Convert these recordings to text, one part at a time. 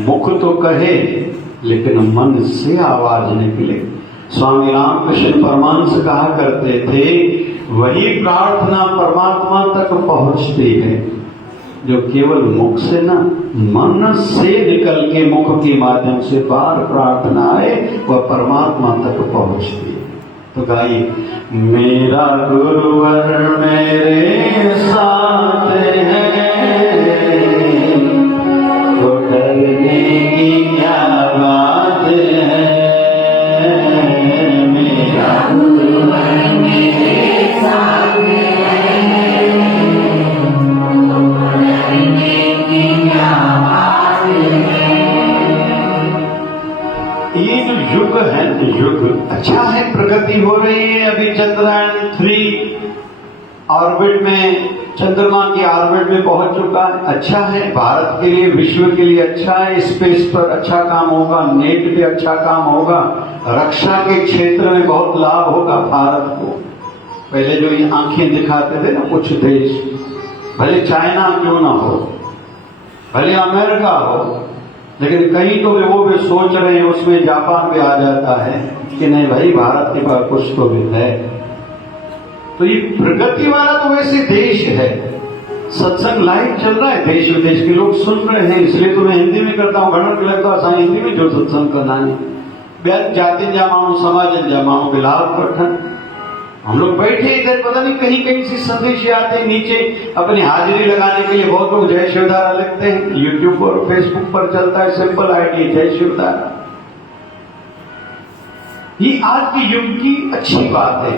मुख तो कहे लेकिन मन से आवाज निकले। स्वामी रामकृष्ण परमहंस कहा करते थे, वही प्रार्थना परमात्मा तक पहुंचती है जो केवल मुख से न मन से निकल के मुख के माध्यम से बाहर प्रार्थना आए, वह परमात्मा तक पहुंचती है। तो गाइए, मेरा गुरुवर मेरे साथ है, तो डरने की क्या बात है। मेरा गुरुवर मेरे साथ है, तो डरने की क्या बात है। ये जो युग है, युग अच्छा है, प्रगति हो रही है। अभी चंद्रयान 3 ऑर्बिट में, चंद्रमा की ऑर्बिट में पहुंच चुका है। अच्छा है, भारत के लिए, विश्व के लिए अच्छा है। स्पेस पर अच्छा काम होगा, नेट पे अच्छा काम होगा, रक्षा के क्षेत्र में बहुत लाभ होगा भारत को। पहले जो ये आंखें दिखाते थे ना कुछ देश, भले चाइना क्यों ना हो, भले अमेरिका हो, लेकिन कहीं तो वो भी सोच रहे हैं, उसमें जापान भी आ जाता है कि नहीं भाई भारत के पास कुछ तो भी है। तो ये प्रगति वाला तो वैसे देश है। सत्संग लाइव चल रहा है, देश विदेश के लोग सुन रहे हैं, इसलिए तो मैं हिंदी में करता हूँ। घणो लगता है असां हिंदी में जो सत्संग करना है, ॿियनि जातियुनि जा माण्हू, समाजनि जा माण्हू भी लाभ वठनि। हम लोग बैठे इधर, पता नहीं कहीं कहीं से संदेश आते हैं, नीचे अपनी हाजिरी लगाने के लिए बहुत लोग जय शिवधारा लिखते हैं। यूट्यूब और फेसबुक पर चलता है, सिंपल आईडी जय शिवधारा। ये आज के युग की अच्छी बात है।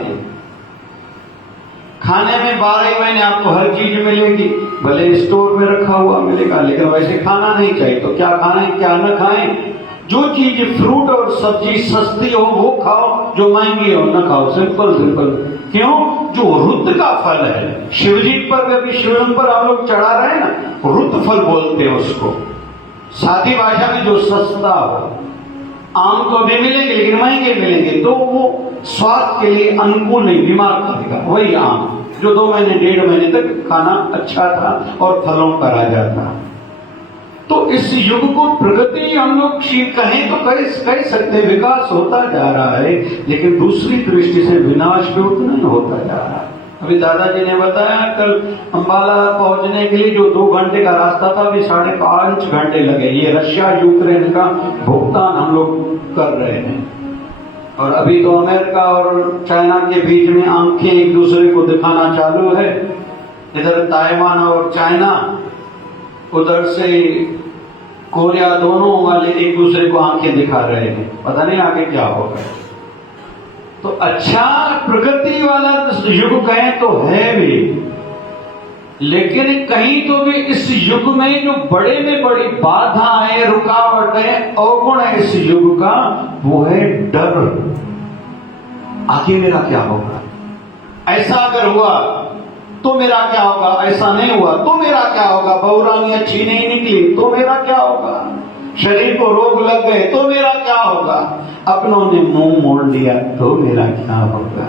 खाने में 12 महीने आपको हर चीज मिलेगी, भले स्टोर में रखा हुआ मिलेगा, लेकिन वैसे खाना नहीं चाहिए। तो क्या खाएं क्या न खाएं? जो चीज फ्रूट और सब्जी सस्ती हो वो खाओ, जो महंगी हो न खाओ। Simple simple. क्यों? जो रुद्र का फल है, शिवजी पर अभी शिवलिंग पर हम लोग चढ़ा रहे हैं ना, रुद्र फल बोलते हैं उसको। सादी भाषा में जो सस्ता हो, आम तो अभी मिलेंगे लेकिन महंगे मिलेंगे, तो वो स्वास्थ्य के लिए अनुकूल नहीं, बीमार करेगा। वही आम जो 2 महीने 1.5 महीने तक खाना अच्छा था और फलों का राजा था। तो इस युग को प्रगति हम लोग कहें तो कह सकते, विकास होता जा रहा है, लेकिन दूसरी दृष्टि से विनाश भी उतना ही होता जा रहा है। अभी दादाजी ने बताया, कल अंबाला पहुंचने के लिए जो 2 घंटे का रास्ता था, अभी 5.5 घंटे लगे। ये रशिया यूक्रेन का भुगतान हम लोग कर रहे हैं। और अभी तो अमेरिका और चाइना के बीच में आंखें एक दूसरे को दिखाना चालू है। इधर ताइवान और चाइना, उधर से कोरिया, दोनों वाले एक दूसरे को आंखें दिखा रहे हैं। पता नहीं आगे क्या होगा। तो अच्छा प्रगति वाला युग कहें तो है भी, लेकिन कहीं तो भी इस युग में जो बड़े में बड़ी बाधा है, रुकावट है, अवगुण है इस युग का, वो है डर। आगे मेरा क्या होगा, ऐसा अगर हुआ तो मेरा क्या होगा, ऐसा नहीं हुआ तो मेरा क्या होगा, बहुरानी अच्छी नहीं निकली तो मेरा क्या होगा, शरीर को रोग लग गए तो मेरा क्या होगा, अपनों ने मुंह मोड़ लिया तो मेरा क्या होगा।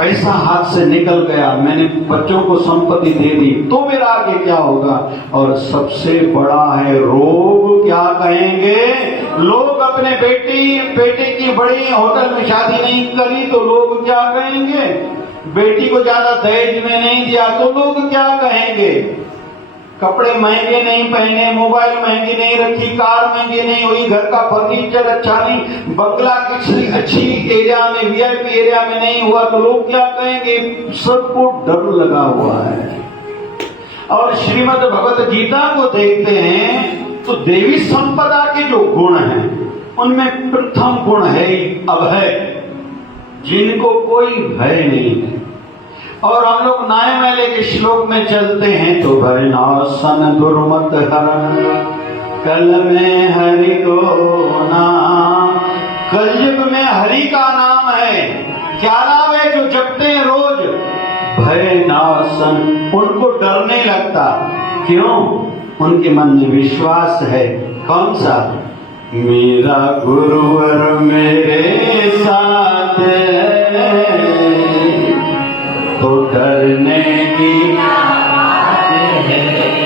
पैसा हाथ से निकल गया, मैंने बच्चों को संपत्ति दे दी, तो मेरा आगे क्या होगा? और सबसे बड़ा है रोग, क्या कहेंगे लोग? अपने बेटे की बड़ी होटल में शादी नहीं करी तो लोग क्या कहेंगे? बेटी को ज्यादा दहेज में नहीं दिया तो लोग क्या कहेंगे? कपड़े महंगे नहीं पहने, मोबाइल महंगी नहीं रखी, कार महंगी नहीं हुई, घर का फर्नीचर अच्छा नहीं, बंगला किसी अच्छी एरिया में, वीआईपी एरिया में नहीं हुआ तो लोग क्या कहेंगे? सबको डर लगा हुआ है। और श्रीमद् भगवत गीता को देखते हैं तो देवी संपदा के जो गुण हैं उनमें प्रथम गुण है अभय, जिनको कोई भय नहीं है। और हम लोग नाय मेले के श्लोक में चलते हैं तो भय नाशन दुर्मत हरण, कल में हरि को नाम। कलयुग में हरि का नाम है। क्या नाम है? जो जपते हैं रोज, भय नाशन। उनको डर नहीं लगता। क्यों? उनके मन में विश्वास है। कौन सा? मेरा गुरुवर मेरे साथ है तो डरने की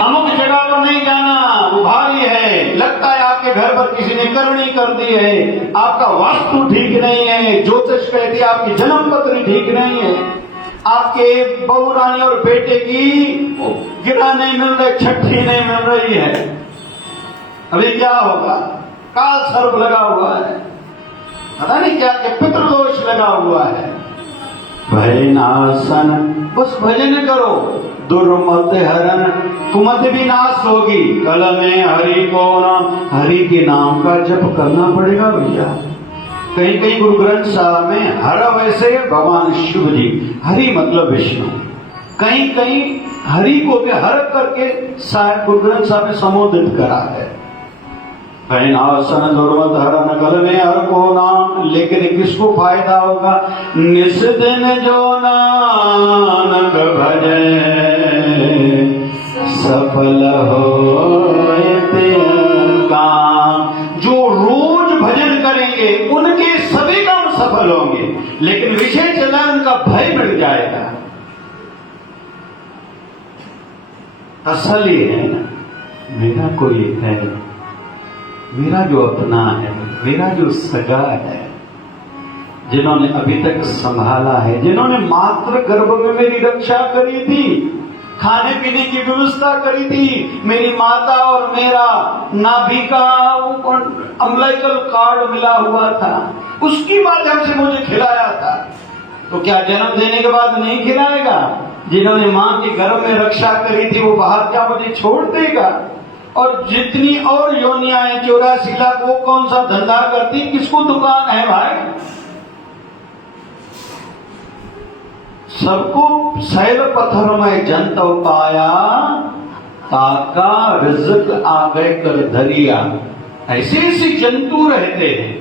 अमुक जगह पर नहीं जाना, वो भारी है, लगता है आपके घर पर किसी ने करनी कर दी है, आपका वास्तु ठीक नहीं है, ज्योतिष कहती है आपकी जन्म पत्री ठीक नहीं है, आपके बहू रानी और बेटे की गिरा नहीं मिल रही, छठी नहीं मिल रही है, अभी क्या होगा? काल सर्प लगा हुआ है, पता नहीं क्या क्या पितृदोष लगा हुआ है। भय नाशन, बस भजन करो, दुर्मत हरण, कुमत भी नाश होगी। कल में हरि को नाम, हरि के नाम का जप करना पड़ेगा भैया। कहीं कहीं गुरु ग्रंथ साहब में हर वैसे भगवान शिव जी, हरि मतलब विष्णु, कहीं कहीं हरि को भी हर करके शायद गुरु ग्रंथ साहब ने संबोधित करा है। नाशन दुर्मत हरण, कल में हर को नाम। लेकिन किसको फायदा होगा? निस दिन जो नानक भजे सफल हो काम। जो रोज भजन करेंगे उनके सभी काम सफल होंगे, लेकिन विषय चला उनका भय मिट जाएगा। असल ये है ना, मेरा कोई है, मेरा जो अपना है, मेरा जो सगा है, जिन्होंने अभी तक संभाला है, जिन्होंने मातृ गर्भ में मेरी रक्षा करी थी, खाने पीने की व्यवस्था करी थी, मेरी माता और मेरा नाभि का अम्बिलिकल कार्ड मिला हुआ था, उसकी माध्यम से मुझे खिलाया था, तो क्या जन्म देने के बाद नहीं खिलाएगा? जिन्होंने मां के गर्भ में रक्षा करी थी वो बाहर क्या मुझे छोड़ देगा? और जितनी और योनियां हैं 84 लाख, वो कौन सा धंधा करती, किसको दुकान है भाई? सबको शैल पत्थर में जनता पाया, ताका रिज़्क आ गए कर धरिया। ऐसे ऐसे जंतु रहते हैं,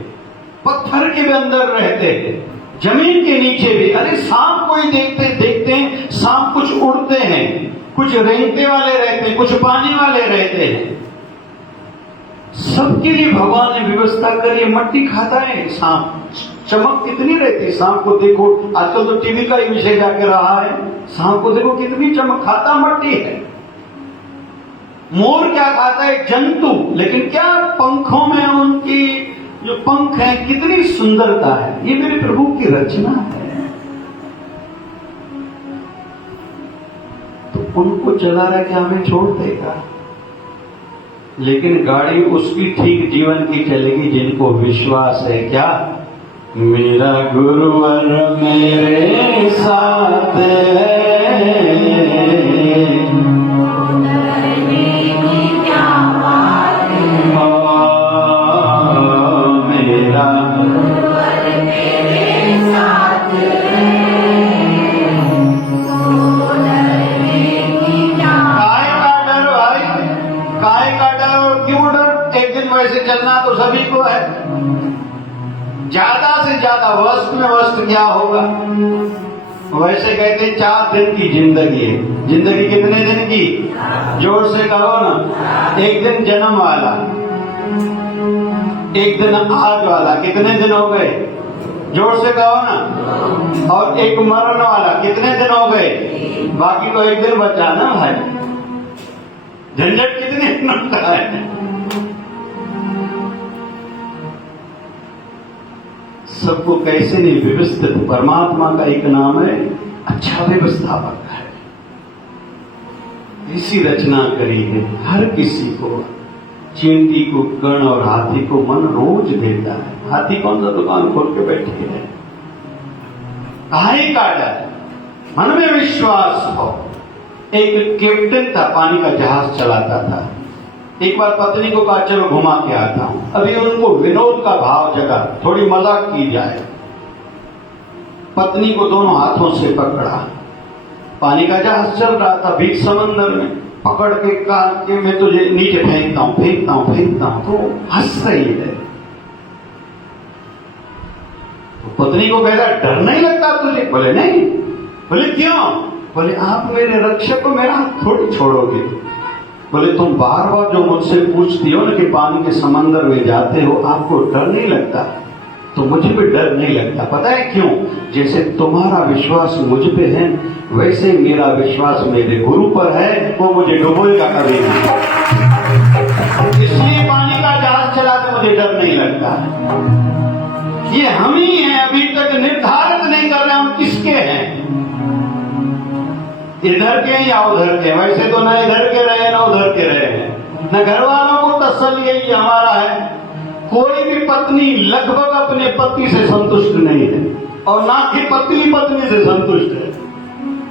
पत्थर के भी अंदर रहते हैं, जमीन के नीचे भी। अरे सांप को ही देखते हैं, सांप कुछ उड़ते हैं, कुछ रेंगते वाले रहते हैं, कुछ पानी वाले रहते हैं। सबके लिए भगवान ने व्यवस्था करी। मट्टी खाता है सांप, चमक कितनी रहती है सांप को देखो। आजकल तो टीवी का ही विषय जाके रहा है, सांप को देखो कितनी चमक, खाता मट्टी है। मोर क्या खाता है? जंतु, लेकिन क्या पंखों में उनकी जो पंख है कितनी सुंदरता है। ये मेरे प्रभु की रचना है। तो उनको चला रहा क्या हमें छोड़ देगा? लेकिन गाड़ी उसकी ठीक जीवन की चलेगी जिनको विश्वास है। क्या? मेरा गुरुवर मेरे साथ है, मेरा चलना तो सभी को है। ज्यादा से ज्यादा वस्त में वस्त क्या होगा? वैसे कहते 4 दिन की जिंदगी है। जिंदगी कितने दिन की? जोर से कहो ना। एक दिन जन्म वाला, एक दिन आज वाला, कितने दिन हो गए? जोर से कहो ना। और एक मरण वाला। कितने दिन हो गए? बाकी तो एक दिन बचा ना भाई। झंझट कितने दिनों का है? सबको कैसे नहीं व्यवस्थित। परमात्मा का एक नाम है अच्छा व्यवस्थापक है। ऐसी रचना करी है, हर किसी को, चींटी को गण और हाथी को मन रोज देता है। हाथी कौन सा दुकान खोल के बैठी है? काहे का डर, मन में विश्वास हो। एक कैप्टन था, पानी का जहाज चलाता था। एक बार पत्नी को कहा चलो घुमा के आता हूं। अभी उनको विनोद का भाव जगा, थोड़ी मजाक की जाए। पत्नी को दोनों हाथों से पकड़ा, पानी का जहाज चल रहा था बीच समंदर में, पकड़ के कहा कि मैं तुझे नीचे फेंकता हूं, फेंकता हूं, फेंकता हूं। तो हंस रही है। तो पत्नी को कहता डर नहीं लगता तुझे? बोले नहीं। बोले क्यों? बोले आप मेरे रक्षक हो, मेरा हाथ थोड़ी छोड़ोगे। बोले तुम बार बार जो मुझसे पूछती हो ना कि पानी के समंदर में जाते हो, आपको डर नहीं लगता? तो मुझे भी डर नहीं लगता। पता है क्यों? जैसे तुम्हारा विश्वास मुझ पे है, वैसे मेरा विश्वास मेरे गुरु पर है, वो मुझे डुबोएगा कभी नहीं। इसलिए पानी का जहाज चलाते मुझे डर नहीं लगता। ये हम ही हैं, अभी तक निर्धारित नहीं कर रहे हम किसके हैं, इधर के या उधर के। वैसे तो न इधर के रहे न उधर के रहे हैं, न घर वालों को तसल्ली यही हमारा है। कोई भी पत्नी लगभग अपने पति से संतुष्ट नहीं है, और ना कि पत्नी पत्नी से संतुष्ट है।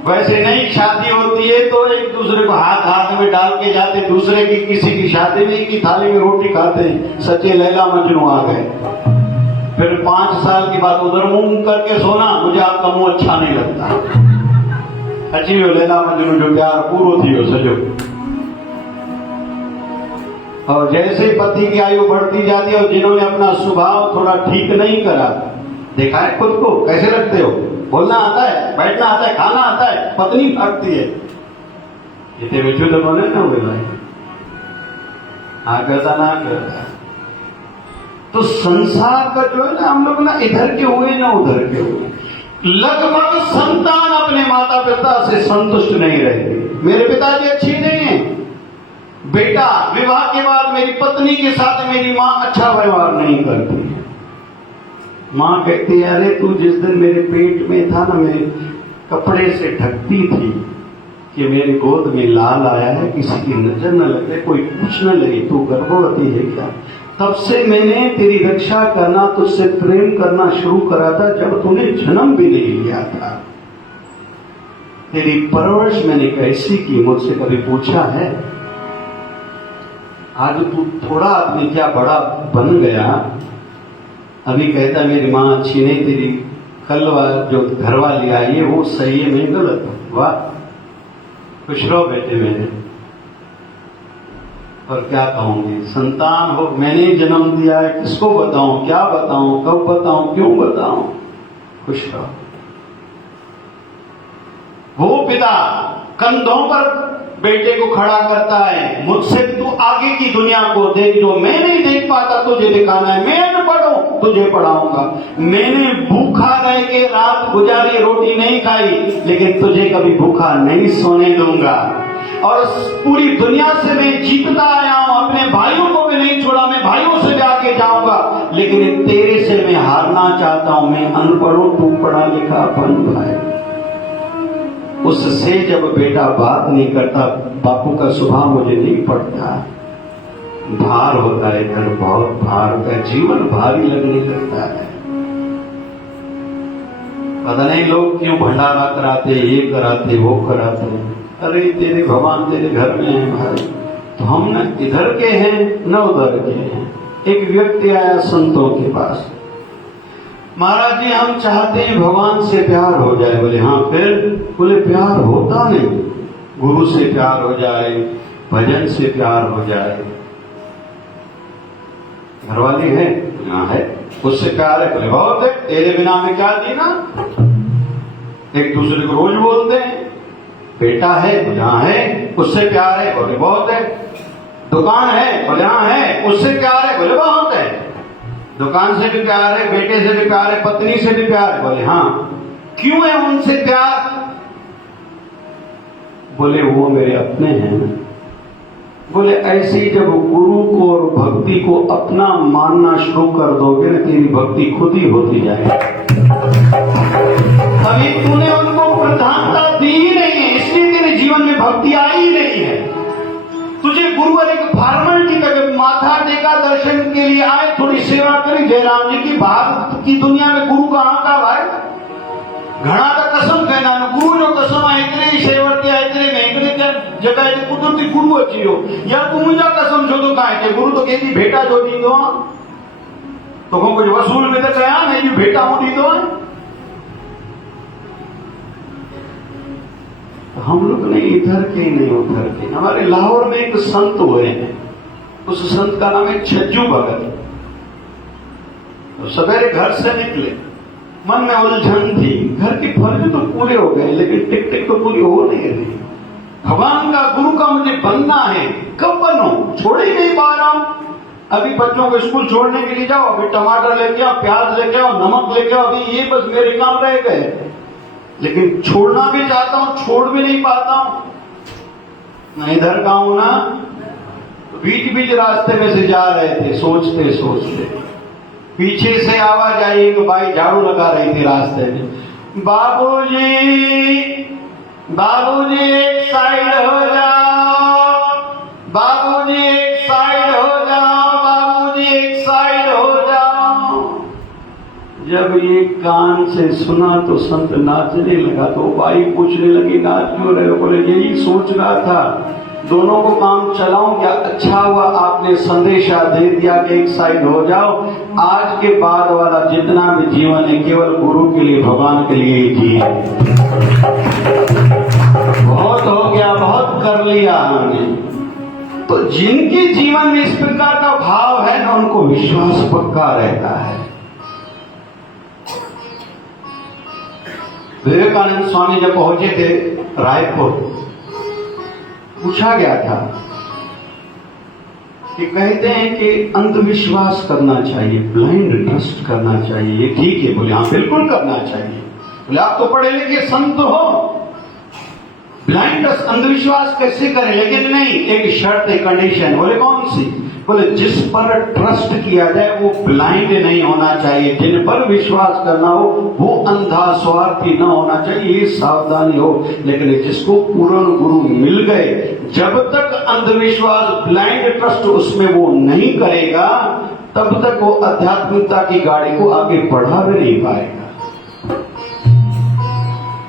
वैसे नई शादी होती है तो एक दूसरे को हाथ हाथ में डाल के जाते, दूसरे की किसी की शादी में की थाली में रोटी खाते हैं। सच्चे लैला मजनू आ गए। फिर 5 साल के बाद उधर मुंह करके सोना, मुझे आपका मुंह अच्छा नहीं लगता। अची वियो लैला मजनू जो प्यार पूरो थी वियो सजो। और जैसे पति की आयु बढ़ती जाती है और जिन्होंने अपना स्वभाव थोड़ा ठीक नहीं करा, देखा है खुद को कैसे लगते हो? बोलना आता है, बैठना आता है, खाना आता है, पत्नी भागती है। इतने बेचू तो बने ना हुए भाई, हाँ करता ना करता। तो संसार का जो है ना, हम लोग ना इधर के हुए ना उधर के हुए। लगभग संतान अपने माता पिता से संतुष्ट नहीं रहती। मेरे पिताजी अच्छी नहीं है, बेटा विवाह के बाद मेरी पत्नी के साथ मेरी मां अच्छा व्यवहार नहीं करती है। मां कहती है अरे तू जिस दिन मेरे पेट में था ना, मेरे कपड़े से ढकती थी कि मेरी गोद में लाल आया है, किसी की नजर न लगे, कोई पूछ न लगे तू गर्भवती है क्या। तब से मैंने तेरी रक्षा करना, तुझसे प्रेम करना शुरू करा था जब तूने जन्म भी नहीं लिया था। तेरी परवरिश मैंने कैसी की, मुझसे कभी पूछा है? आज तू थोड़ा आदमी क्या बड़ा बन गया, अभी कहता मेरी मां अच्छी नहीं, तेरी कल जो घर वाली आई है वो सही है, मैं गलत हूं। वाह, खुश रहो बेटे मेरे। और क्या कहूंगी, संतान हो, मैंने जन्म दिया है, किसको बताऊं, क्या बताऊं, कब बताऊं, क्यों बताऊं? खुश रहो। वो पिता कंधों पर बेटे को खड़ा करता है, मुझसे तू आगे की दुनिया को देख, जो मैं नहीं देख पाता तुझे दिखाना है। मैं अनपढ़ हूं, तुझे पढ़ाऊंगा। मैंने भूखा रह के रात गुजारी, रोटी नहीं खाई, लेकिन तुझे कभी भूखा नहीं सोने दूंगा। और पूरी दुनिया से मैं जीतता आया हूं, अपने भाइयों को भी नहीं छोड़ा, मैं भाइयों से भी आगे जाऊंगा, लेकिन तेरे से मैं हारना चाहता हूं। मैं अनपढ़ हूं, तू पढ़ा लिखा बन भाई। उससे जब बेटा बात नहीं करता, बापू का स्वभाव मुझे नहीं पड़ता, भार होता है, घर बहुत भार होता है, जीवन भारी लगने लगता है। पता नहीं लोग क्यों भंडारा कराते, ये कराते, वो कराते। अरे तेरे भगवान तेरे घर में है भाई, तो हम न इधर के हैं न उधर के हैं। एक व्यक्ति आया संतों के पास, महाराज जी हम चाहते हैं भगवान से प्यार हो जाए। बोले हाँ फिर? बोले प्यार होता नहीं, गुरु से प्यार हो जाए, भजन से प्यार हो जाए। घरवाली है? हाँ है। उससे प्यार है? बोले बहुत है। तेरे बिना में क्या जीना? एक दूसरे को रोज बोलते हैं। बेटा है? बोले हाँ है। उससे प्यार है? बोले बहुत है। दुकान है? बोले हाँ है। उससे प्यार है? बोले बहुत है। दुकान से भी प्यार है, बेटे से भी प्यार है, पत्नी से भी प्यार है। बोले हाँ, क्यों है उनसे प्यार? बोले वो मेरे अपने हैं। बोले ऐसे ही जब गुरु को और भक्ति को अपना मानना शुरू कर दोगे ना, तेरी भक्ति खुद ही होती जाएगी। अभी तूने उनको प्रधानता दी ही नहीं है, इसलिए तेरे जीवन में भक्ति आई ही नहीं है। तुझे गुरुवर एक फॉर्मेलिटी का माथा टेका, दर्शन के लिए आए, थोड़ी सेवा करी जयराम जी की। बाहर की दुनिया में गुरु कहां का भाई? घना का कसम कहना गुरु जो कसम आयतरे शेवटती आयतरे भेंकरे जगह कुदरती गुरु अच्छी हो या तू मुझा कसम छो तो काय गुरु तो कहती भेटा जो दी दो तो कुछ वसूल में तो कया मैं भी भेटा हूं दी दो। हम लोग नहीं इधर के नहीं उधर के। हमारे लाहौर में एक संत हुए हैं, उस संत का नाम है छज्जू भगत। तो सवेरे घर से निकले, मन में उलझन थी, घर के फर्ज तो पूरे हो गए लेकिन टिक टिक तो पूरी हो नहीं रही। भगवान का गुरु का मुझे बनना है, कब बनूं? छोड़ ही नहीं पा रहा हूं। अभी बच्चों को स्कूल छोड़ने के लिए जाओ, अभी टमाटर लेके आओ, प्याज लेके आओ, नमक लेके आओ, अभी ये बस मेरे काम रह गए। लेकिन छोड़ना भी चाहता हूं, छोड़ भी नहीं पाता हूं। मैं इधर का हूं ना, बीच बीच रास्ते में से जा रहे थे, सोचते सोचते पीछे से आवाज आई, एक बाई झाड़ू लगा रही थी रास्ते में। बाबूजी, बाबूजी एक साइड हो जाओ, बाबूजी एक साइड हो जाओ, बाबूजी एक साइड हो जाओ। जब ये कान से सुना तो संत नाचने लगा। तो बाई पूछने लगी नाच क्यों रहे हो? बोले यही सोच रहा था दोनों को काम चलाऊं क्या? अच्छा हुआ आपने संदेशा दे दिया कि एक साइड हो जाओ। आज के बाद वाला जितना भी जीवन है केवल गुरु के लिए, भगवान के लिए ही जिए। बहुत हो गया, बहुत कर लिया हमने। तो जिनके जीवन में इस प्रकार का भाव है ना, उनको विश्वास पक्का रहता है। विवेकानंद स्वामी जब पहुंचे थे रायपुर, पूछा गया था कि कहते हैं कि अंधविश्वास करना चाहिए, ब्लाइंड ट्रस्ट करना चाहिए, ये ठीक है? बोले हाँ बिल्कुल करना चाहिए। बोले आप तो पढ़े लिखे संत हो, ब्लाइंड ट्रस्ट अंधविश्वास कैसे करें? लेकिन नहीं, एक शर्त है, कंडीशन। बोले कौन सी? बोले जिस पर ट्रस्ट किया जाए वो ब्लाइंड नहीं होना चाहिए, जिन पर विश्वास करना हो वो अंधा स्वार्थी न होना चाहिए, ये सावधानी हो। लेकिन जिसको पूर्ण गुरु मिल गए, जब तक अंधविश्वास ब्लाइंड ट्रस्ट उसमें वो नहीं करेगा, तब तक वो आध्यात्मिकता की गाड़ी को आगे बढ़ा भी नहीं पाएगा।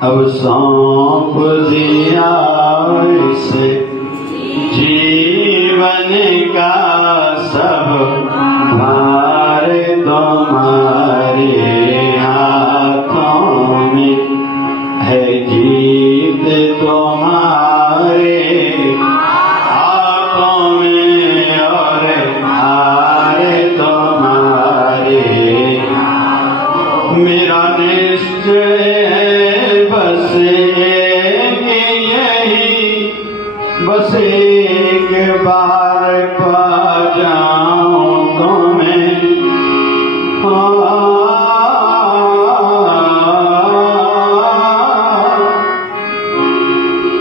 अब सौंप दिया इसे जीवन का सब भार तुम्हारे हाथों में है, जीत तुम्हारे हाथों में और हार तुम्हारे। मेरा निश्चय है बस यही, बस एक बार पा जाऊं तुम्हें।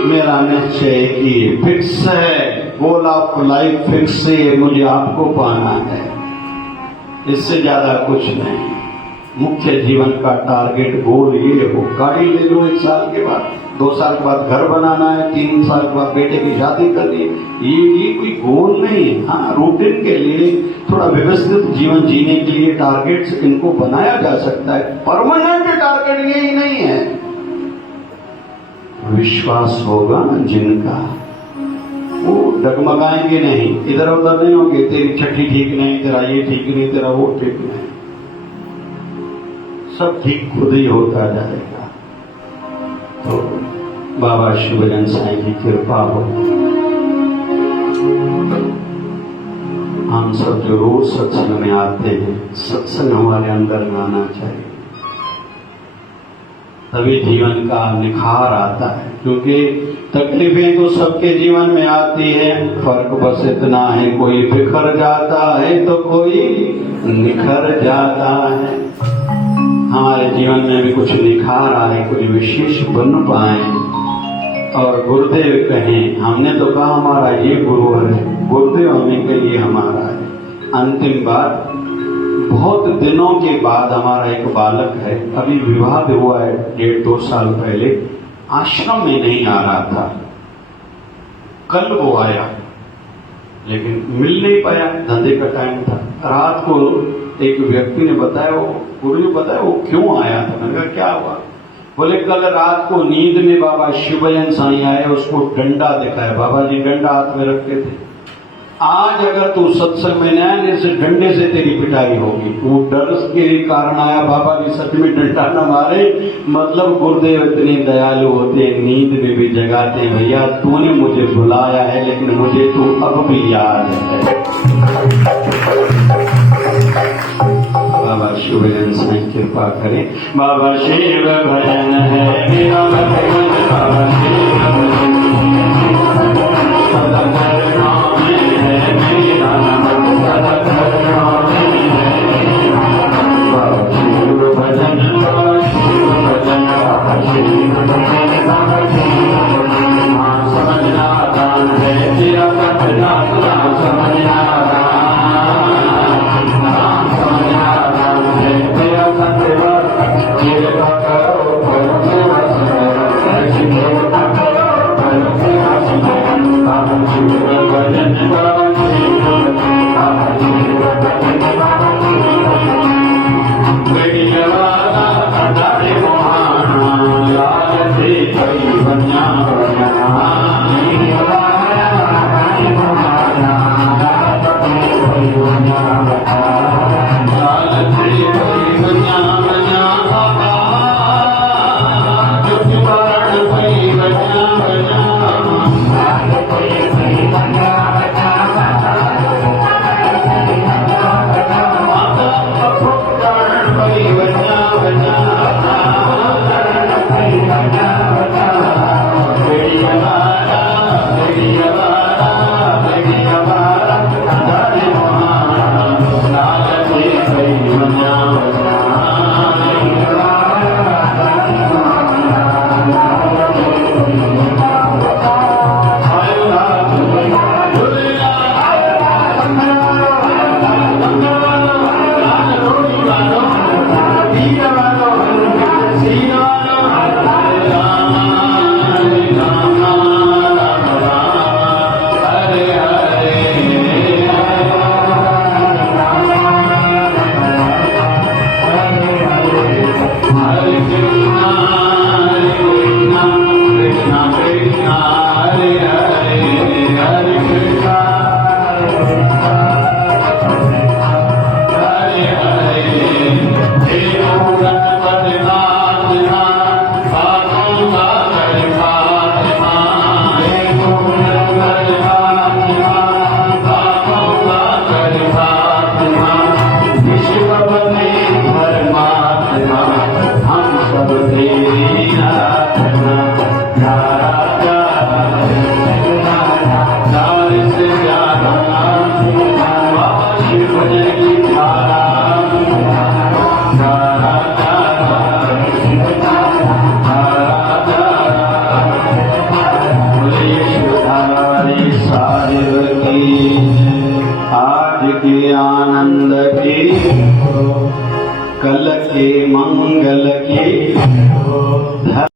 मेरा निश्चय की फिक्स है, गोल ऑफ लाइफ फिक्स है, मुझे आपको पाना है, इससे ज्यादा कुछ नहीं। मुख्य जीवन का टारगेट गोल ये हो। गाड़ी ले लो 1 साल के बाद, 2 साल के बाद घर बनाना है, 3 साल के बाद बेटे की शादी करनी है, ये कोई गोल नहीं है। हाँ, रूटीन के लिए, थोड़ा व्यवस्थित जीवन जीने के लिए टारगेट्स इनको बनाया जा सकता है। परमानेंट टारगेट यही नहीं है। विश्वास होगा जिनका, वो डगमगाएंगे नहीं, इधर उधर नहीं होंगे, तेरी छठी ठीक नहीं, तेरा ये ठीक नहीं, तेरा वो ठीक नहीं, सब ठीक खुद ही होता जाएगा। तो बाबा शिवजन साईं की कृपा हो, हम सब जो रोज सत्संग में आते हैं, सत्संग हमारे अंदर में आना चाहिए। तभी जीवन का निखार आता है। क्योंकि तकलीफें तो सबके जीवन में आती है, फर्क बस इतना है, कोई बिखर जाता है तो कोई निखर जाता है। हमारे जीवन में भी कुछ निखार आए, कुछ विशेष बन पाए और गुरुदेव कहें, हमने तो कहा हमारा ये गुरु है, गुरुदेव होने के लिए हमारा है। अंतिम बात, बहुत दिनों के बाद हमारा एक बालक है, अभी विवाह हुआ है 1.5-2 साल पहले, आश्रम में नहीं आ रहा था। कल वो आया लेकिन मिल नहीं पाया, धंधे का टाइम था। रात को एक व्यक्ति ने बताया, वो गुरु ने बताया वो क्यों आया था। मैंने कहा क्या हुआ? बोले कल रात को नींद में बाबा शिवयन साईं आए, उसको डंडा दिखाया, बाबा जी डंडा हाथ में रखते थे। आज अगर तू सत्संग में न आए, इस डंडे से तेरी पिटाई होगी। वो डर के कारण आया, बाबा भी सच में डंडा न मारे। मतलब गुरुदेव इतने दयालु होते हैं, नींद में भी जगाते हैं। भैया तूने मुझे बुलाया है, लेकिन मुझे तू अब भी याद है। बाबा शिवयन साईं कृपा करें। बाबा शिव भजन है मेरा भजन, बाबा शिव भजन आनंद की, कल के मंगल की।